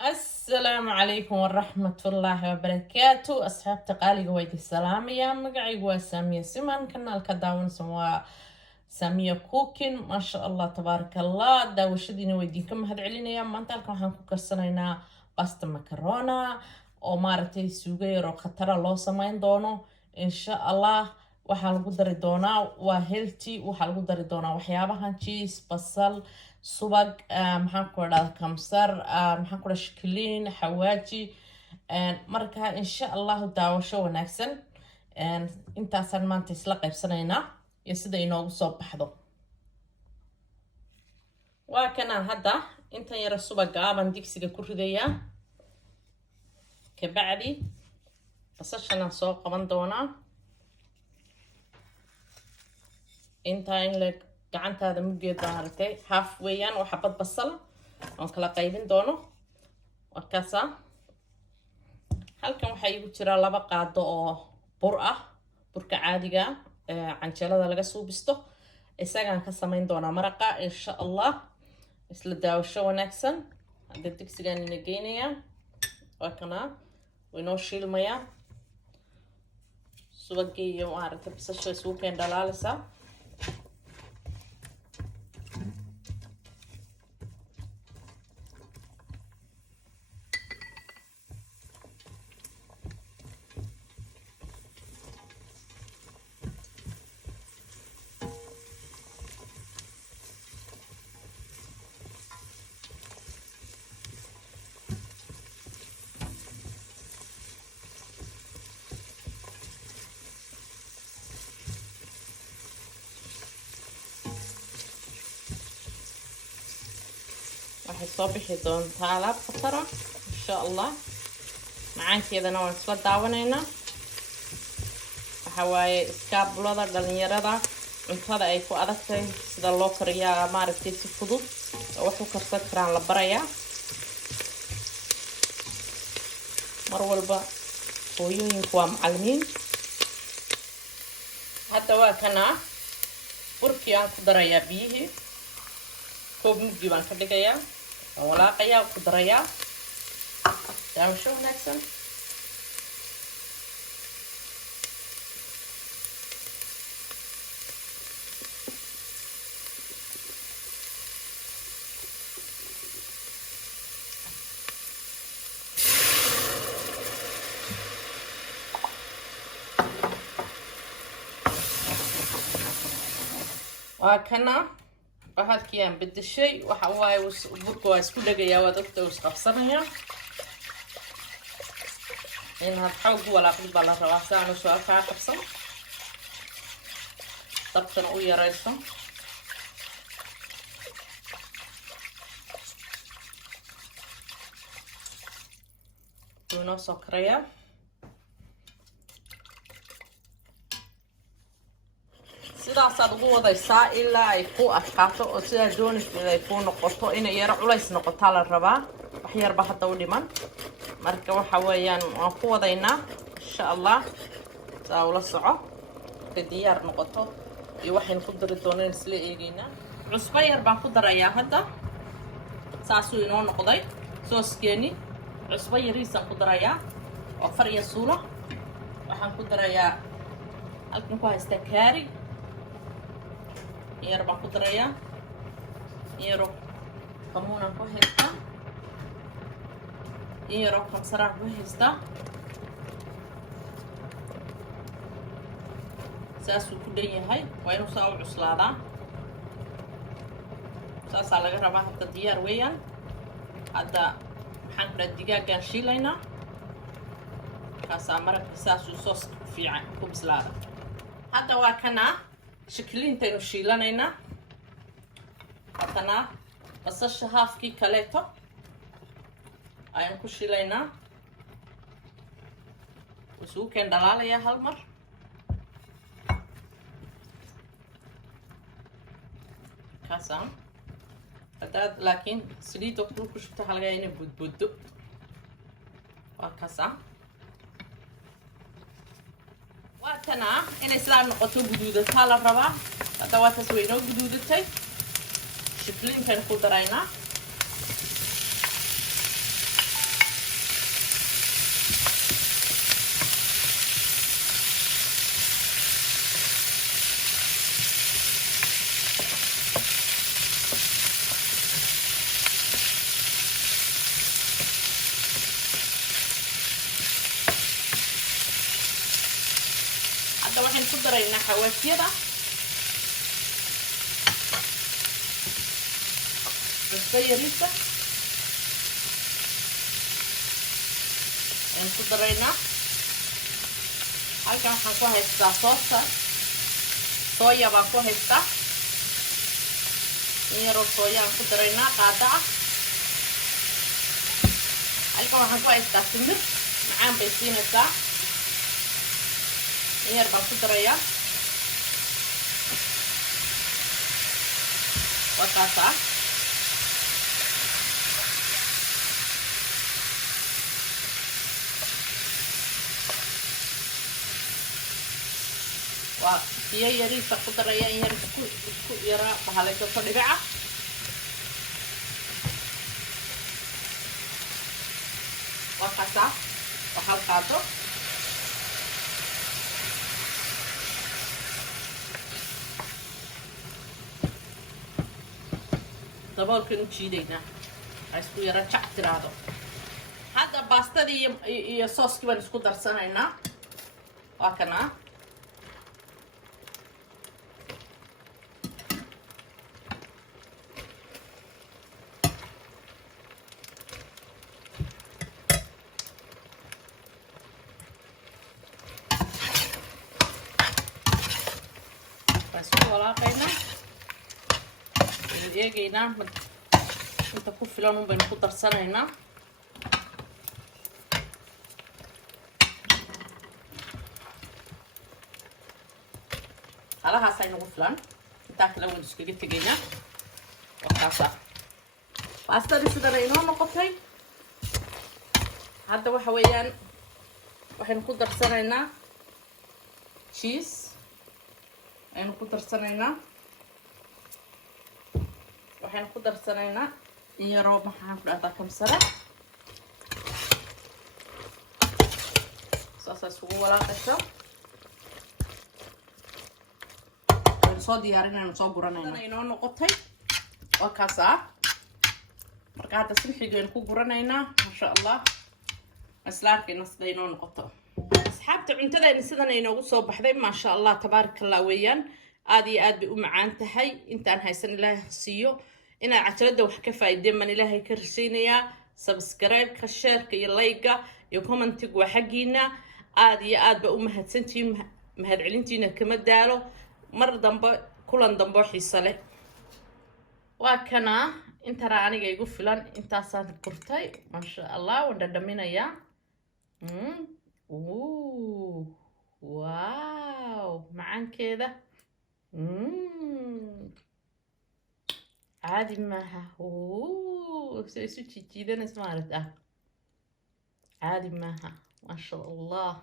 السلام عليكم ورحمة الله وبركاته. أصحاب تقالي قويت السلام يا مقعي وسامية سمان كنا الكداون سوا سامية كوكين ما شاء الله تبارك الله داوشدينا ويدينكم هاد علينا يا مانتالكم waxaan ku karsanaynaa basta macarona oo maaragtay suugo yar oo khatar loo sameyn doono insha Allah. waxaa lagu dari doonaa waa healthy, waxaa lagu dari doonaa waxyaabahan cheese, basal, subag, maxaan ku dhahaa kamsar, maxaan ku dhahaa shikiliin, xawaaji, marka insha Allah daawasho wanaagsan. intaasaan maanta isla qaybsanaynaa iyo sida inoogu soo baxdo. waa kana hadda intan yara subaga baan digsiga ku ridayaa, kabacdi basashana soo qaban doonaa. inta in la gacantaada muggeed baan aragtay half weeyaan waxa bad basal aan kala qaybin doono. markaasa halkan waxaa igu jira 2 qaado oo bur ah, burka caadiga canjeelada laga suubisto. isagaan ka samayn doonaa maraqa insha Allah. isla daawasho wanaagsan. hadda digsigan ina geynayaa, waa kana inoo shiilmaya subagii iyo maaragtay basasha isugu keen dhalaalisa. waxay soo bixi doontaa alaab khatara insha Allah. macaankeedana waan isla daawanaynaa. waxa waaye iskaabulada dhalinyarada cuntada ay ku adagtahay sida loo kariyaa maaragtay si fudud wax u karsan karaan la barayaa. mar walba hooyooyinku waa macallimiin. hadda waa kana burkii aan ku darayaa biyihii koob mugdi baan ka dhigayaa, walaaqayaa ku darayaa. daawasho wanaagsan. waa kana halkii aan bedeshay. waxa waaye burka waa isku dhagayaa, waa dadka is qabsanaya. inaad xoog walaaqid baa la rabaa si aanu soo kaa qabsan, dabkana u yarayso. inoo soo karayaa. sidaasaad ugu wadaysaa ilaa ay ku adkaato oo sidaa doonaysid ay ku noqoto. inay yaro culays noqotaa la rabaa, wax yarba hadda u dhiman. marka waxa weeyaan waan ku wadaynaa insha Allah. saa ula soco ka diyaar noqoto iyo waxaan ku dari doonaa isla eegaynaa. cusbo yar baan ku darayaa hadda. saasuu inoo noqday sooskeeni. cusbo yariisaan ku darayaa oo far iyo suulo. waxaan ku darayaa halkan ku haysta kaari yar baan ku darayaa. yaro kamuunaan ku haystaa, yaro kamsaraan ku haystaa. saasuu ku dhan yahay, waa inuu saa u cuslaadaa. saasaa laga rabaa. hadda diyaar weeyaan. hadda maxaan ku dhaha digaagaan shiilaynaa. markaasaa maraqi saasuu soos fiican ku bislaada. hadda waa kana shikiliintaynu shiilanaynaa. kana basasha haafkii kaleeto ayaan ku shiilaynaa. isugu keen dhalaalayaa hal mar. kaasaan haddaad laakiin saliidda kulu ku shubto waxaa laga yaabaa inay budbuddo. waa kaasaan. waa kana inay sidaa noqoto guduudataa la rabaa. hadda waa taas way inoo guduudatay. shikiliinkan ku daraynaa. هذا واحد نقدرينا حواشيدا بصير لسه نقدرينا halkan waxaan ku haystaa sooya baan ku haystaa yaro sooya aan ku daraynaa qaada ah halkan waxaan ku haystaa timir macaan bay siinaysaa yar baan ku darayaa wakaasa وهي يريد تقدر يعني يرسكو يرى بحالة الطبيعة وقصة وحلقاته دبال كنو تشيدينا عايزكو يرى تشعتر هذا باستا دي صوص كيوان اسكو درسانينا وكنا walaaqayna eegayna inta ku filan un baynu ku darsanaynaa halahaas ay nagu filan intaa kale waan iskaga tegaynaa wakaasa baastadii sidana inoo noqotay hadda waxa weeyaan waxaynu ku darsanaynaa cheese aynu ku darsanaynaa waxaynu ku darsanaynaa yaro maxaan ku dhahdaa kamsare saas ugu walaaqaysa aynu soo diyaarinaynu soo guranayna inoo noqotay waa kaasa marka hadda silxigaynu ku guranaynaa masha allah aslaarkayna sida inoo noqoto asxaabta cuntadayna sidan inoogu soo baxday maasha allah tabaarakallah weeyaan aad iyo aad bay u macaan tahay intaan haysan ilaahay siiyo inaad cajalada wax ka faa'iideen man ilaahay ka rajaynayaa subscribe-ka share-ka iyo like-ga iyo comment-igu waa xaggiina aad iyo aad ba u mahadsantihiin mahadcelintiina kama daalo mar dambe kulan dambe xiiso leh waa kana intana aniga igu filan intaasaan gurtay maasha allah waan dhadhaminayaa واو معان كده عادي معها سوي تشيدن اسمارت عادي معها ما شاء الله